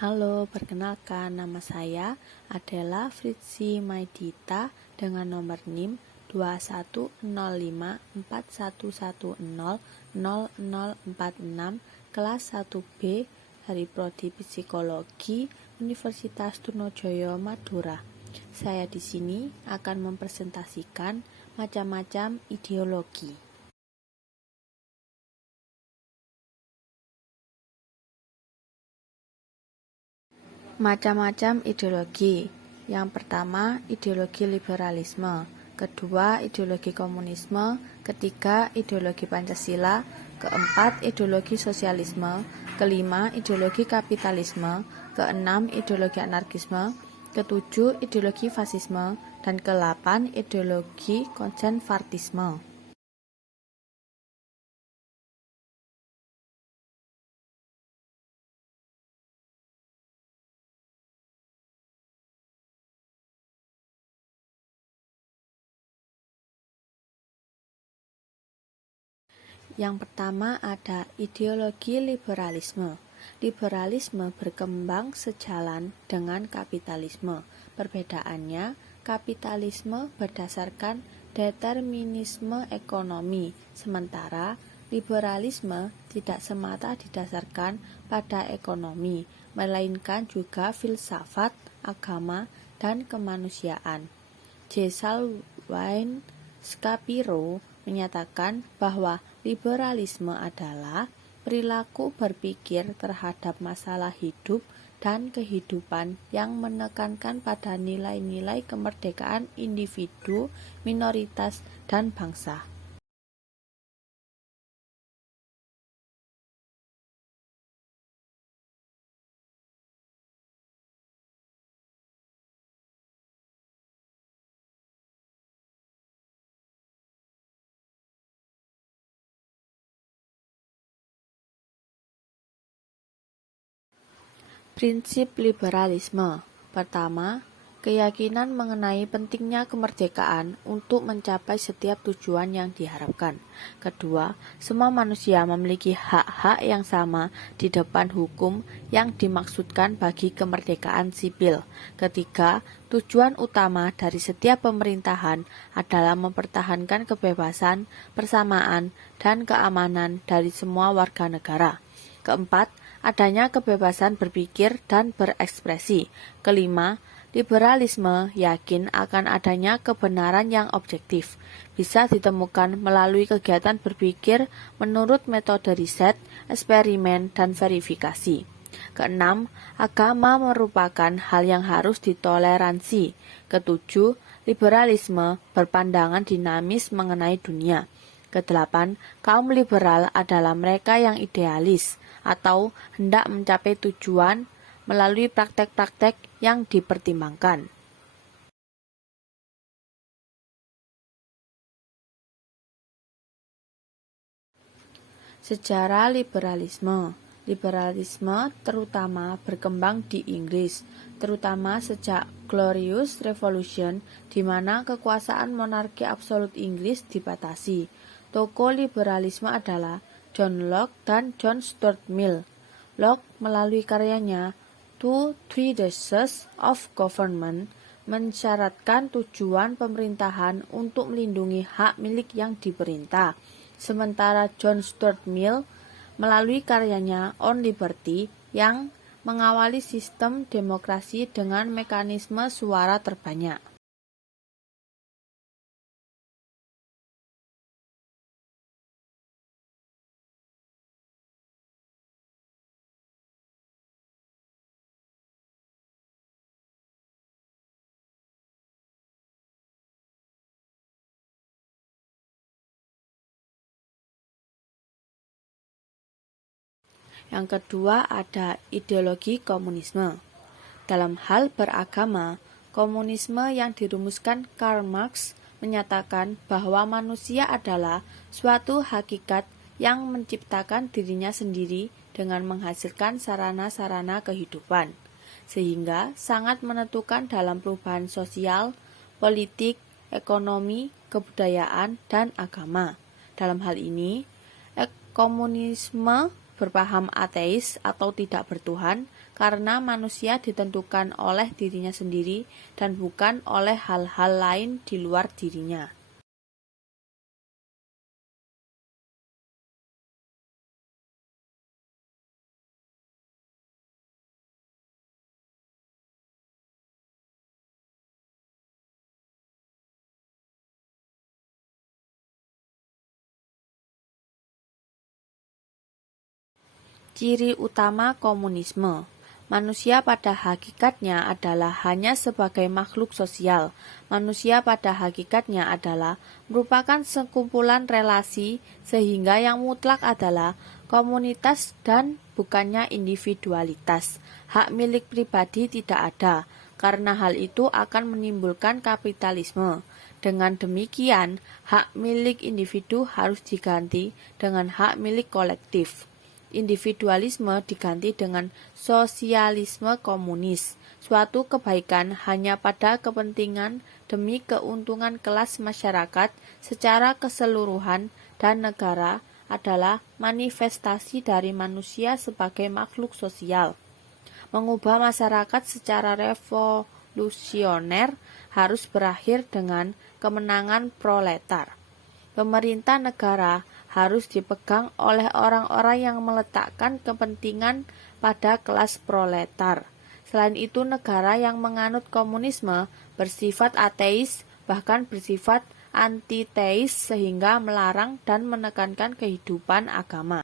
Halo, perkenalkan nama saya adalah Fritzi Maidita dengan nomor NIM 210541100046 kelas 1B dari Prodi Psikologi Universitas Trunojoyo Madura. Saya di sini akan mempresentasikan macam-macam ideologi. Macam-macam ideologi. Yang pertama, ideologi liberalisme. Kedua, ideologi komunisme. Ketiga, ideologi Pancasila. Keempat, ideologi sosialisme. Kelima, ideologi kapitalisme. Keenam, ideologi anarkisme. Ketujuh, ideologi fasisme. Dan kedelapan, ideologi konservatisme. Yang pertama ada ideologi liberalisme. Liberalisme berkembang sejalan dengan kapitalisme. Perbedaannya, kapitalisme berdasarkan determinisme ekonomi, sementara liberalisme tidak semata didasarkan pada ekonomi, melainkan juga filsafat, agama, dan kemanusiaan. J. Salwain Shapiro menyatakan bahwa liberalisme adalah perilaku berpikir terhadap masalah hidup dan kehidupan yang menekankan pada nilai-nilai kemerdekaan individu, minoritas, dan bangsa. Prinsip liberalisme. Pertama, keyakinan mengenai pentingnya kemerdekaan untuk mencapai setiap tujuan yang diharapkan. Kedua, semua manusia memiliki hak-hak yang sama di depan hukum yang dimaksudkan bagi kemerdekaan sipil. Ketiga, tujuan utama dari setiap pemerintahan adalah mempertahankan kebebasan, persamaan, dan keamanan dari semua warga negara. Keempat, adanya kebebasan berpikir dan berekspresi. Kelima, liberalisme yakin akan adanya kebenaran yang objektif, bisa ditemukan melalui kegiatan berpikir menurut metode riset, eksperimen, dan verifikasi. Keenam, agama merupakan hal yang harus ditoleransi. Ketujuh, liberalisme berpandangan dinamis mengenai dunia. Kedelapan, kaum liberal adalah mereka yang idealis atau hendak mencapai tujuan melalui praktek-praktek yang dipertimbangkan. Sejarah liberalisme. Liberalisme terutama berkembang di Inggris, terutama sejak Glorious Revolution, di mana kekuasaan monarki absolut Inggris dibatasi. Tokoh liberalisme adalah John Locke dan John Stuart Mill. Locke melalui karyanya Two Treatises of Government mensyaratkan tujuan pemerintahan untuk melindungi hak milik yang diperintah. Sementara John Stuart Mill melalui karyanya On Liberty yang mengawali sistem demokrasi dengan mekanisme suara terbanyak. Yang kedua ada ideologi komunisme. Dalam hal beragama, komunisme yang dirumuskan Karl Marx menyatakan bahwa manusia adalah suatu hakikat yang menciptakan dirinya sendiri dengan menghasilkan sarana-sarana kehidupan, sehingga sangat menentukan dalam perubahan sosial, politik, ekonomi, kebudayaan, dan agama. Dalam hal ini, komunisme berpaham ateis atau tidak bertuhan karena manusia ditentukan oleh dirinya sendiri dan bukan oleh hal-hal lain di luar dirinya. Ciri utama komunisme. Manusia pada hakikatnya adalah hanya sebagai makhluk sosial. Manusia pada hakikatnya adalah merupakan sekumpulan relasi sehingga yang mutlak adalah komunitas dan bukannya individualitas. Hak milik pribadi tidak ada, karena hal itu akan menimbulkan kapitalisme. Dengan demikian, hak milik individu harus diganti dengan hak milik kolektif. Individualisme diganti dengan sosialisme komunis. Suatu kebaikan hanya pada kepentingan demi keuntungan kelas masyarakat secara keseluruhan dan negara adalah manifestasi dari manusia sebagai makhluk sosial. Mengubah masyarakat secara revolusioner harus berakhir dengan kemenangan proletar. Pemerintah negara harus dipegang oleh orang-orang yang meletakkan kepentingan pada kelas proletar. Selain itu, negara yang menganut komunisme bersifat ateis, bahkan bersifat antiteis sehingga melarang dan menekankan kehidupan agama.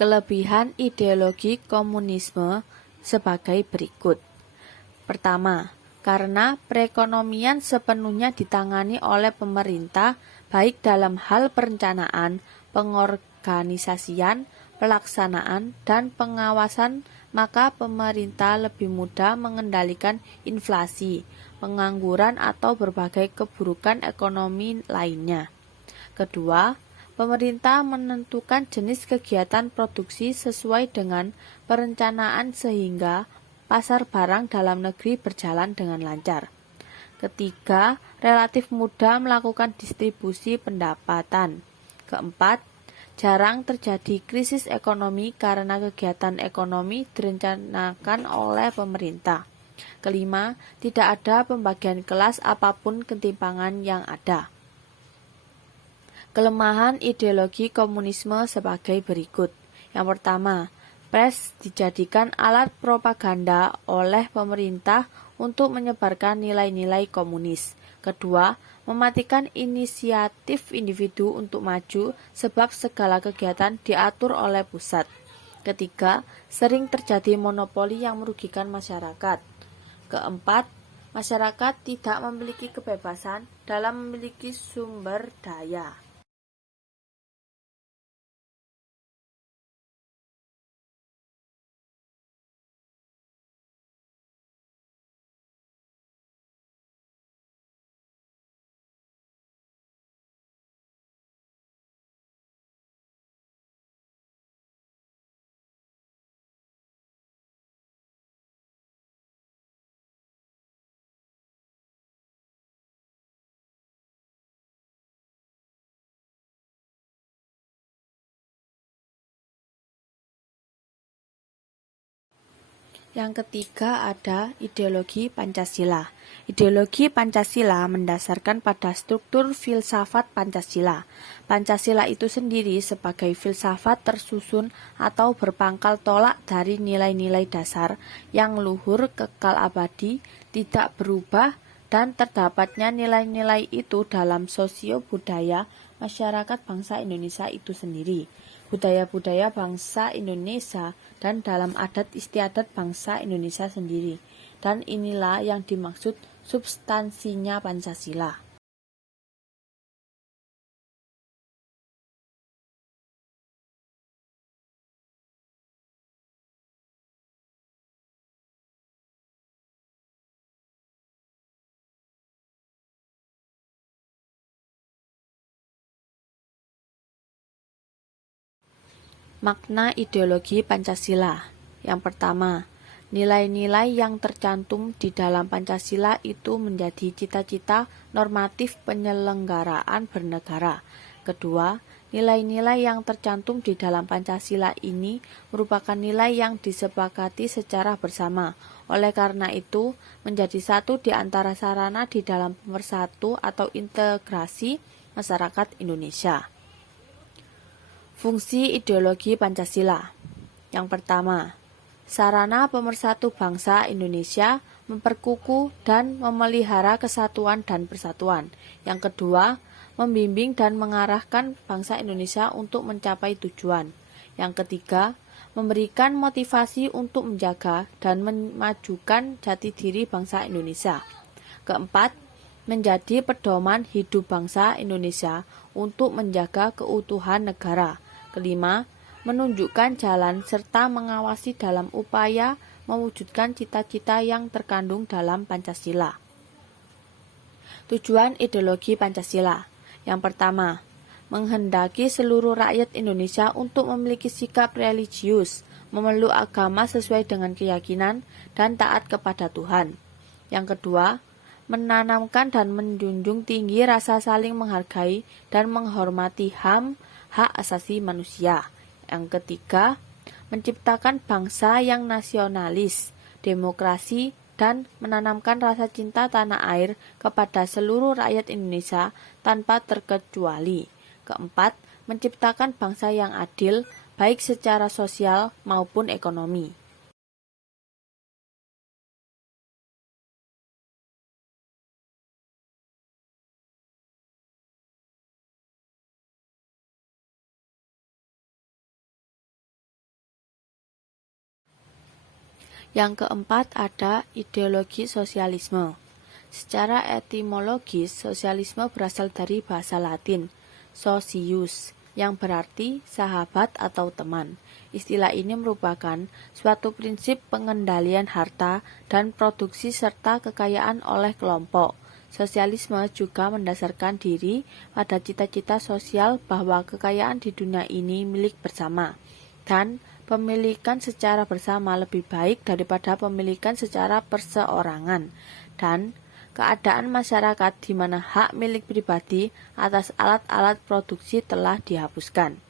Kelebihan ideologi komunisme sebagai berikut. Pertama, karena perekonomian sepenuhnya ditangani oleh pemerintah baik dalam hal perencanaan, pengorganisasian, pelaksanaan, dan pengawasan, maka pemerintah lebih mudah mengendalikan inflasi, pengangguran, atau berbagai keburukan ekonomi lainnya. Kedua, pemerintah menentukan jenis kegiatan produksi sesuai dengan perencanaan sehingga pasar barang dalam negeri berjalan dengan lancar. Ketiga, relatif mudah melakukan distribusi pendapatan. Keempat, jarang terjadi krisis ekonomi karena kegiatan ekonomi direncanakan oleh pemerintah. Kelima, tidak ada pembagian kelas apapun ketimpangan yang ada. Kelemahan ideologi komunisme sebagai berikut. Yang pertama, pers dijadikan alat propaganda oleh pemerintah untuk menyebarkan nilai-nilai komunis. Kedua, mematikan inisiatif individu untuk maju sebab segala kegiatan diatur oleh pusat. Ketiga, sering terjadi monopoli yang merugikan masyarakat. Keempat, masyarakat tidak memiliki kebebasan dalam memiliki sumber daya. Yang ketiga ada ideologi Pancasila. Ideologi Pancasila mendasarkan pada struktur filsafat Pancasila. Pancasila itu sendiri sebagai filsafat tersusun atau berpangkal tolak dari nilai-nilai dasar yang luhur, kekal abadi, tidak berubah, dan terdapatnya nilai-nilai itu dalam sosio-budaya masyarakat bangsa Indonesia itu sendiri, budaya-budaya bangsa Indonesia, dan dalam adat istiadat bangsa Indonesia sendiri. Dan inilah yang dimaksud substansinya Pancasila. Makna ideologi Pancasila. Yang pertama, nilai-nilai yang tercantum di dalam Pancasila itu menjadi cita-cita normatif penyelenggaraan bernegara. Kedua, nilai-nilai yang tercantum di dalam Pancasila ini merupakan nilai yang disepakati secara bersama. Oleh karena itu, menjadi satu di antara sarana di dalam pemersatu atau integrasi masyarakat Indonesia. Fungsi ideologi Pancasila. Yang pertama, sarana pemersatu bangsa Indonesia, memperkukuh dan memelihara kesatuan dan persatuan. Yang kedua, membimbing dan mengarahkan bangsa Indonesia untuk mencapai tujuan. Yang ketiga, memberikan motivasi untuk menjaga dan memajukan jati diri bangsa Indonesia. Keempat, menjadi pedoman hidup bangsa Indonesia untuk menjaga keutuhan negara. Kelima, menunjukkan jalan serta mengawasi dalam upaya mewujudkan cita-cita yang terkandung dalam Pancasila. Tujuan ideologi Pancasila. Yang pertama, menghendaki seluruh rakyat Indonesia untuk memiliki sikap religius, memeluk agama sesuai dengan keyakinan, dan taat kepada Tuhan. Yang kedua, menanamkan dan menjunjung tinggi rasa saling menghargai dan menghormati HAM, hak asasi manusia. Yang ketiga, menciptakan bangsa yang nasionalis, demokrasi, dan menanamkan rasa cinta tanah air kepada seluruh rakyat Indonesia tanpa terkecuali. Keempat, menciptakan bangsa yang adil, baik secara sosial maupun ekonomi. Yang keempat ada ideologi sosialisme. Secara etimologis, sosialisme berasal dari bahasa Latin, socius, yang berarti sahabat atau teman. Istilah ini merupakan suatu prinsip pengendalian harta dan produksi serta kekayaan oleh kelompok. Sosialisme juga mendasarkan diri pada cita-cita sosial bahwa kekayaan di dunia ini milik bersama, dan pemilikan secara bersama lebih baik daripada pemilikan secara perseorangan, dan keadaan masyarakat di mana hak milik pribadi atas alat-alat produksi telah dihapuskan.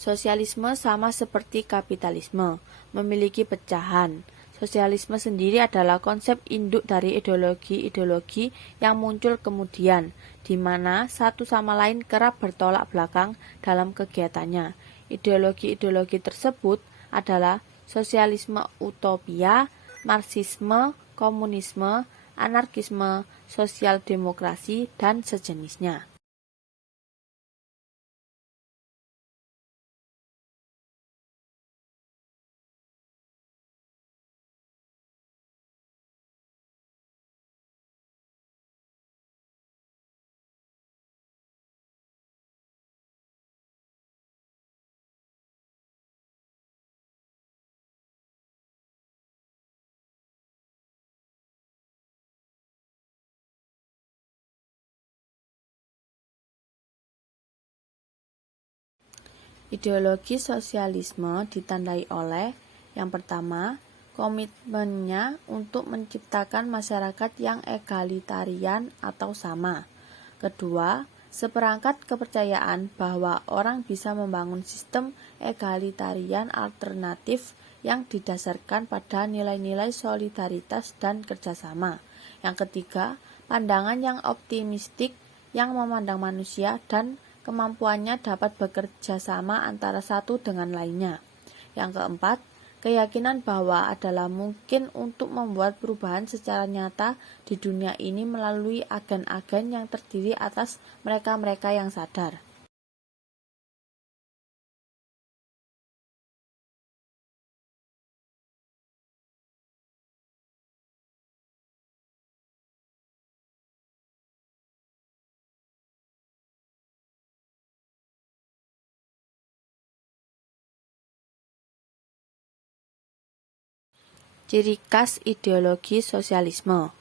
Sosialisme sama seperti kapitalisme, memiliki pecahan. Sosialisme sendiri adalah konsep induk dari ideologi-ideologi yang muncul kemudian, di mana satu sama lain kerap bertolak belakang dalam kegiatannya. Ideologi-ideologi tersebut adalah sosialisme utopia, marxisme, komunisme, anarkisme, sosial demokrasi, dan sejenisnya. Ideologi sosialisme ditandai oleh yang pertama, komitmennya untuk menciptakan masyarakat yang egalitarian atau sama. Kedua, seperangkat kepercayaan bahwa orang bisa membangun sistem egalitarian alternatif yang didasarkan pada nilai-nilai solidaritas dan kerjasama. Yang ketiga, pandangan yang optimistik yang memandang manusia dan kemampuannya dapat bekerja sama antara satu dengan lainnya. Yang keempat, keyakinan bahwa adalah mungkin untuk membuat perubahan secara nyata di dunia ini melalui agen-agen yang terdiri atas mereka-mereka yang sadar. Ciri khas ideologi sosialisme.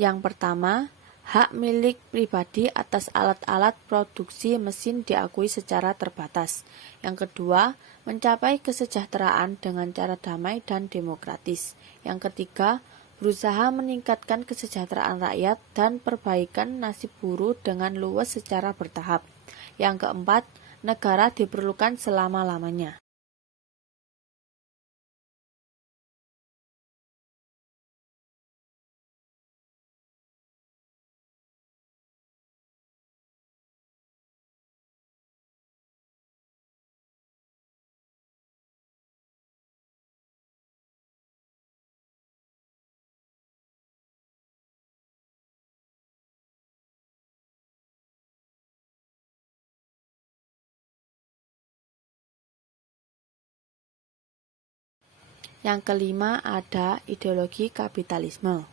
Yang pertama, Hak milik pribadi atas alat-alat produksi mesin diakui secara terbatas. Yang kedua, mencapai kesejahteraan dengan cara damai dan demokratis. Yang ketiga, berusaha meningkatkan kesejahteraan rakyat dan perbaikan nasib buruh dengan luas secara bertahap. Yang keempat, negara diperlukan selama-lamanya. Yang kelima ada ideologi kapitalisme.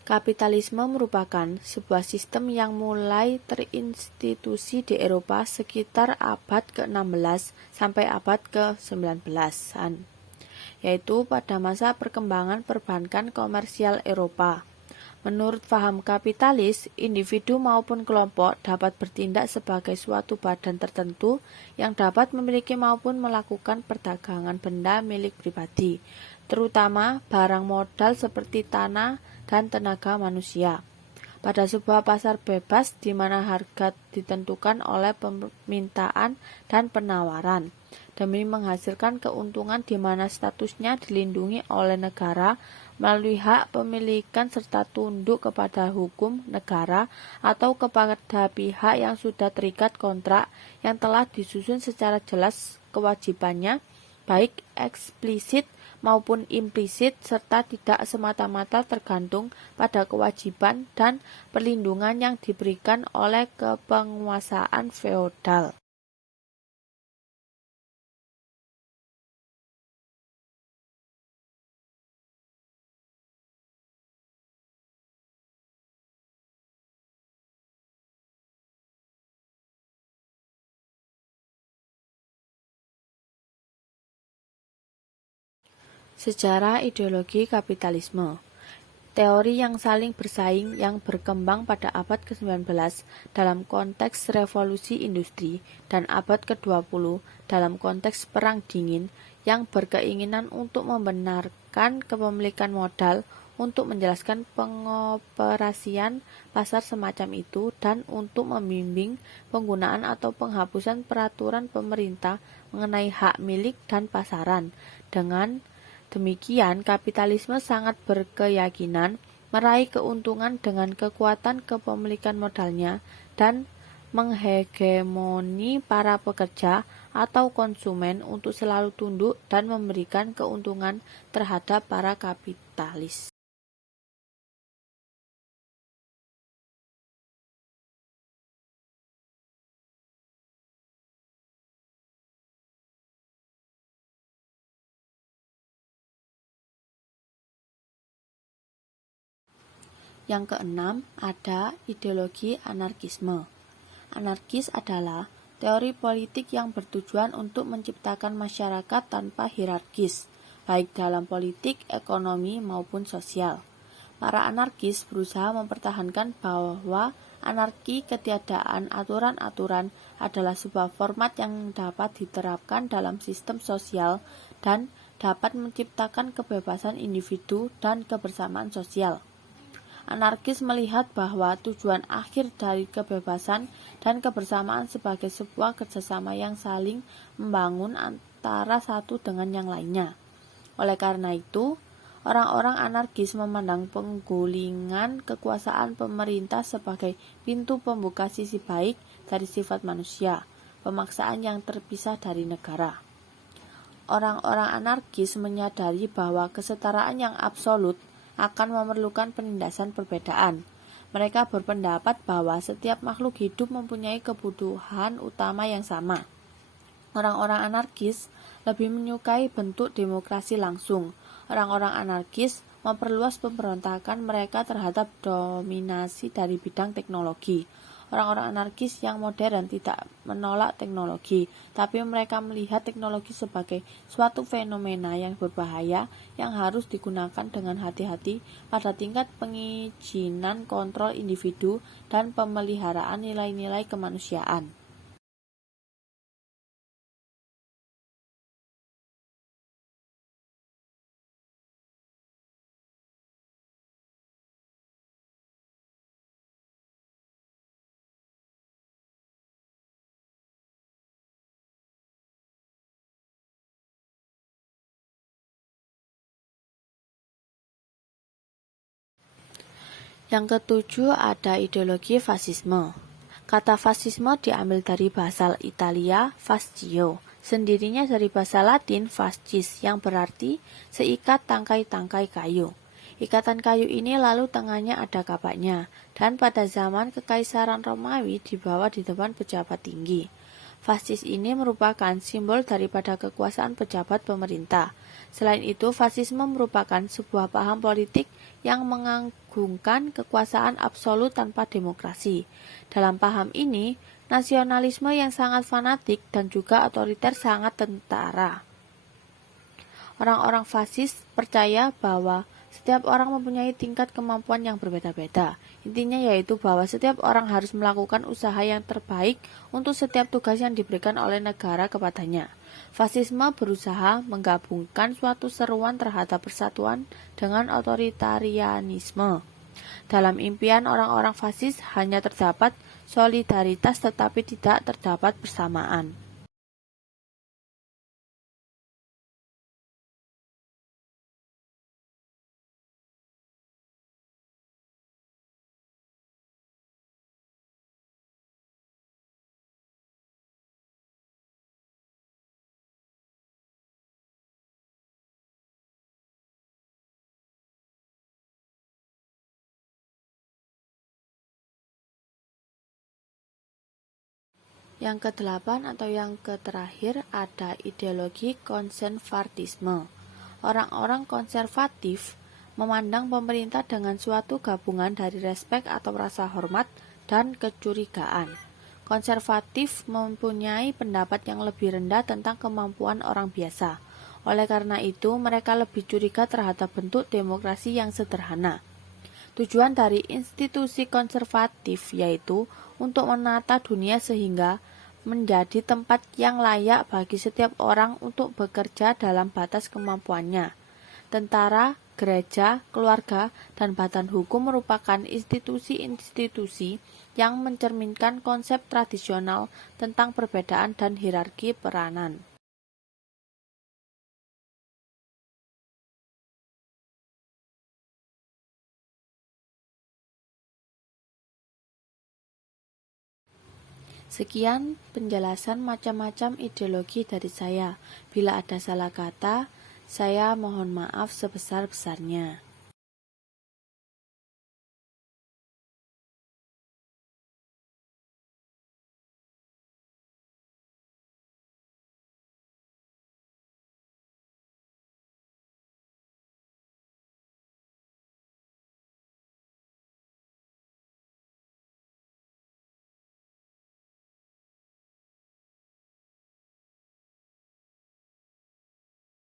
Kapitalisme merupakan sebuah sistem yang mulai terinstitusi di Eropa sekitar abad ke-16 sampai abad ke-19-an, yaitu pada masa perkembangan perbankan komersial Eropa. Menurut paham kapitalis, individu maupun kelompok dapat bertindak sebagai suatu badan tertentu yang dapat memiliki maupun melakukan perdagangan benda milik pribadi, terutama barang modal seperti tanah dan tenaga manusia, pada sebuah pasar bebas di mana harga ditentukan oleh permintaan dan penawaran, demi menghasilkan keuntungan di mana statusnya dilindungi oleh negara melalui hak pemilikan serta tunduk kepada hukum negara atau kepada pihak yang sudah terikat kontrak yang telah disusun secara jelas kewajibannya, baik eksplisit maupun implisit, serta tidak semata-mata tergantung pada kewajiban dan perlindungan yang diberikan oleh kepenguasaan feodal. Sejarah ideologi kapitalisme. Teori yang saling bersaing yang berkembang pada abad ke-19 dalam konteks revolusi industri dan abad ke-20 dalam konteks perang dingin yang berkeinginan untuk membenarkan kepemilikan modal untuk menjelaskan pengoperasian pasar semacam itu dan untuk membimbing penggunaan atau penghapusan peraturan pemerintah mengenai hak milik dan pasaran. Dengan demikian, kapitalisme sangat berkeyakinan meraih keuntungan dengan kekuatan kepemilikan modalnya dan menghegemoni para pekerja atau konsumen untuk selalu tunduk dan memberikan keuntungan terhadap para kapitalis. Yang keenam, ada ideologi anarkisme. Anarkis adalah teori politik yang bertujuan untuk menciptakan masyarakat tanpa hierarkis, baik dalam politik, ekonomi, maupun sosial. Para anarkis berusaha mempertahankan bahwa anarki, ketiadaan aturan-aturan, adalah sebuah format yang dapat diterapkan dalam sistem sosial dan dapat menciptakan kebebasan individu dan kebersamaan sosial. Anarkis melihat bahwa tujuan akhir dari kebebasan dan kebersamaan sebagai sebuah kerjasama yang saling membangun antara satu dengan yang lainnya. Oleh karena itu, orang-orang anarkis memandang penggulingan kekuasaan pemerintah sebagai pintu pembuka sisi baik dari sifat manusia, pemaksaan yang terpisah dari negara. Orang-orang anarkis menyadari bahwa kesetaraan yang absolut akan memerlukan penindasan perbedaan. Mereka berpendapat bahwa setiap makhluk hidup mempunyai kebutuhan utama yang sama. Orang-orang anarkis lebih menyukai bentuk demokrasi langsung. Orang-orang anarkis memperluas pemberontakan mereka terhadap dominasi dari bidang teknologi. Orang-orang anarkis yang modern tidak menolak teknologi, tapi mereka melihat teknologi sebagai suatu fenomena yang berbahaya yang harus digunakan dengan hati-hati pada tingkat pengizinan kontrol individu dan pemeliharaan nilai-nilai kemanusiaan. Yang ketujuh ada ideologi fasisme. Kata fasisme diambil dari bahasa Italia fascio, sendirinya dari bahasa Latin fascis yang berarti seikat tangkai-tangkai kayu. Ikatan kayu ini lalu tengahnya ada kapaknya, dan pada zaman Kekaisaran Romawi dibawa di depan pejabat tinggi. Fasis ini merupakan simbol daripada kekuasaan pejabat pemerintah. Selain itu, fasisme merupakan sebuah paham politik yang mengagungkan kekuasaan absolut tanpa demokrasi. Dalam paham ini, nasionalisme yang sangat fanatik dan juga otoriter sangat tentara. Orang-orang fasis percaya bahwa setiap orang mempunyai tingkat kemampuan yang berbeda-beda. Intinya yaitu bahwa setiap orang harus melakukan usaha yang terbaik untuk setiap tugas yang diberikan oleh negara kepadanya. Fasisme berusaha menggabungkan suatu seruan terhadap persatuan dengan otoritarianisme. Dalam impian orang-orang fasis hanya terdapat solidaritas tetapi tidak terdapat persamaan. Yang kedelapan atau yang terakhir ada ideologi konservatisme. Orang-orang konservatif memandang pemerintah dengan suatu gabungan dari respek atau rasa hormat dan kecurigaan. Konservatif mempunyai pendapat yang lebih rendah tentang kemampuan orang biasa. Oleh karena itu, mereka lebih curiga terhadap bentuk demokrasi yang sederhana. Tujuan dari institusi konservatif yaitu untuk menata dunia sehingga menjadi tempat yang layak bagi setiap orang untuk bekerja dalam batas kemampuannya. Tentara, gereja, keluarga, dan badan hukum merupakan institusi-institusi yang mencerminkan konsep tradisional tentang perbedaan dan hierarki peranan. Sekian penjelasan macam-macam ideologi dari saya. Bila ada salah kata, saya mohon maaf sebesar-besarnya.